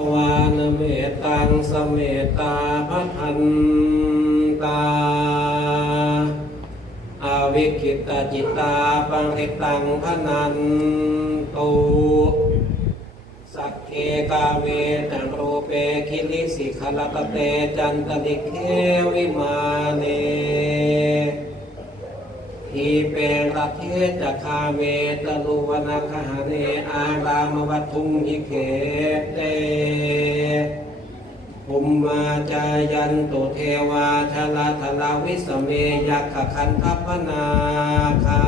วานเมตังสเมตาพัทันตาอาวิคิตจิตตาปังหิตังพนันตุสักเคกาเวตังรูเปคิลิสิขลกเตจันตลิเควิมาเนทีเปรัเทจคาเวตลุวนาคหเนอารามวัตถุงหิเขเตภูมิมาจายันตุเทวาชลาทลาวิสเมยักขคันทัพนาคา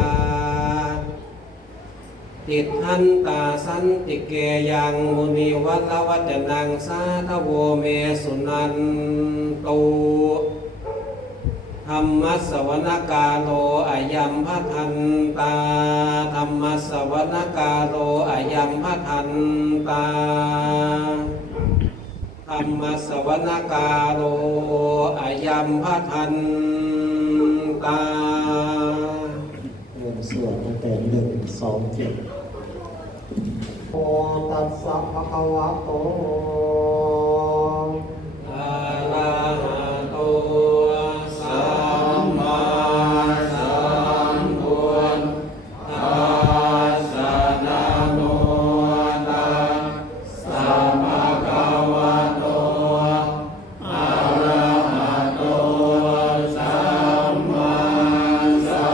ติทันตาสันติเกยังมุนีวัลวัจนังสาทโวเมสุนันตุธรรมสวนกาโลอายัมพทันตาธรรมสวนกาโลอายัมพทันตาธรรมสวนกาโลอายัมพทันตาเริ่มสวดตั้งแต่1 2 7โมตัสสะภะคะวะโตอะระหะโตสัมมาสัมพุทธัสสะนะโมตัสสะภะคะวะโตอะระหะโตสัมมาสั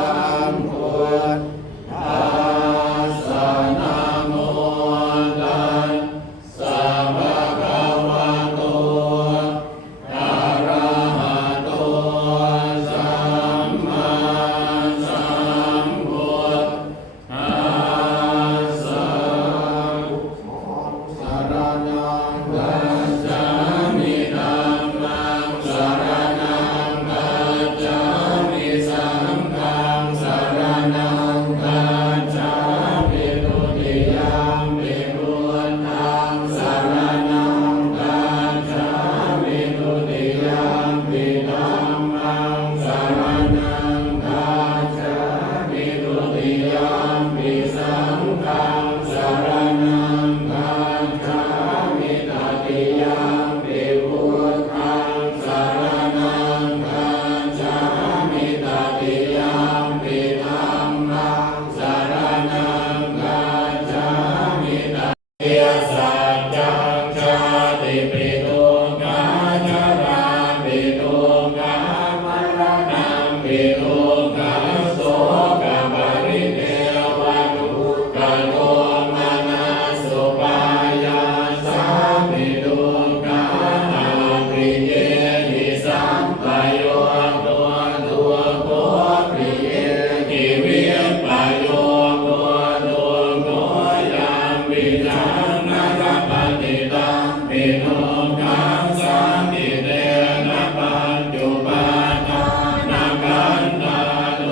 มพุทธัสสะนะโมตัสสะภะคะวะโตอะระหะโตสัมมาสัมพุทธัสสะสรณังคัจฉามิธัมมังสรณังคัจฉามิสังฆังสรณังคัจฉามิทุติยัมปิพุทธังสรณังคัจฉามิทุติยัมปิธัมมังสรณังคัจฉามิทุติยัมปิสังฆังสรณังคัจฉามิตติยัมปิพุทธังสรณังคัจฉามิตติยัมปิธัมมังสรณังคัจฉามิตติยสัจจังชาติปิทุกขาชราปิทุกขามรณะปิทุกขาโสกปริเทวทุกขโทมนัสสุปายาสาปิทุกขาอาภิเยหิสัมปโยตัวโกภิเยหิวิปโยตัวโกยังวิจังนะระปฏิตังปิทุกขังสันติเตนะปัจจุบันนากันตาโล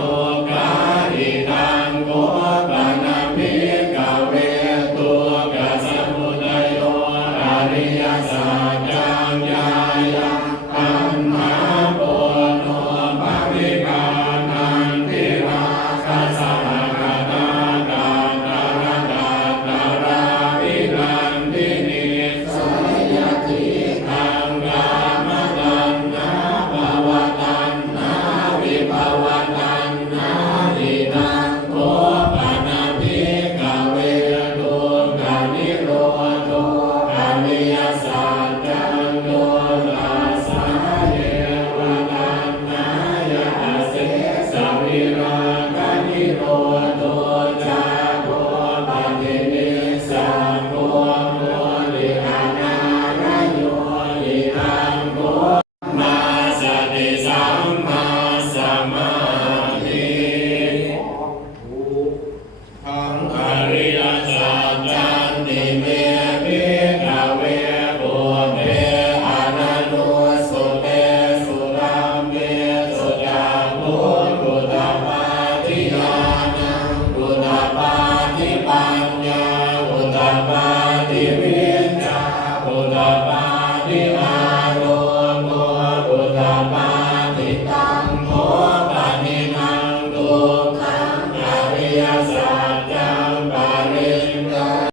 กาหิตังโกปนะมิกเวตุกัสสมุทัยโยอริยสัจจังญา